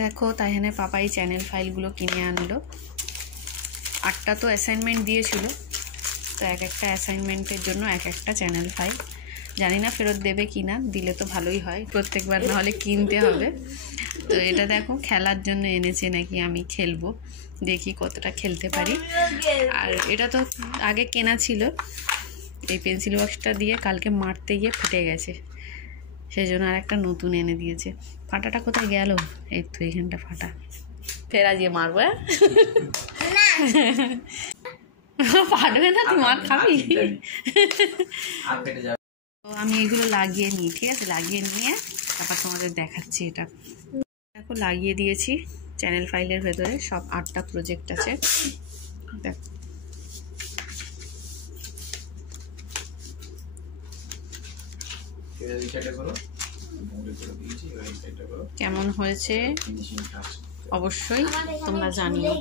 দেখো তাইহানের পাপা এই চ্যানেল ফাইলগুলো কিনে আনলো। 8টা তো অ্যাসাইনমেন্ট দিয়েছিল, তো এক একটা অ্যাসাইনমেন্টের জন্য এক একটা চ্যানেল ফাইল। জানি না ফেরত দেবে কি না, দিলে তো ভালোই হয়, প্রত্যেকবার না হলে কিনতে হবে। তো এটা দেখো খেলার জন্য এনেছে নাকি, আমি খেলবো, দেখি কতটা খেলতে পারি। আর এটা তো আগে কেনা ছিল, এই পেন্সিল বক্সটা দিয়ে কালকে মারতে গিয়ে ফেটে গেছে, সেই জন্য আর একটা নতুন এনে দিয়েছে। ফাটাটা কোথায় গেল? এই তো এইখানটা ফাটা, ফের আজকে মারবো। পারবে না, তুই মার খাবি। তো আমি এগুলো লাগিয়ে নিই, ঠিক আছে? লাগিয়ে নিয়ে তারপর তোমাদের দেখাচ্ছি। এটা দেখো লাগিয়ে দিয়েছি চ্যানেল ফাইলের ভেতরে, সব 8টা প্রজেক্ট আছে। দেখো কেমন হয়েছে অবশ্যই তোমরা জানিও।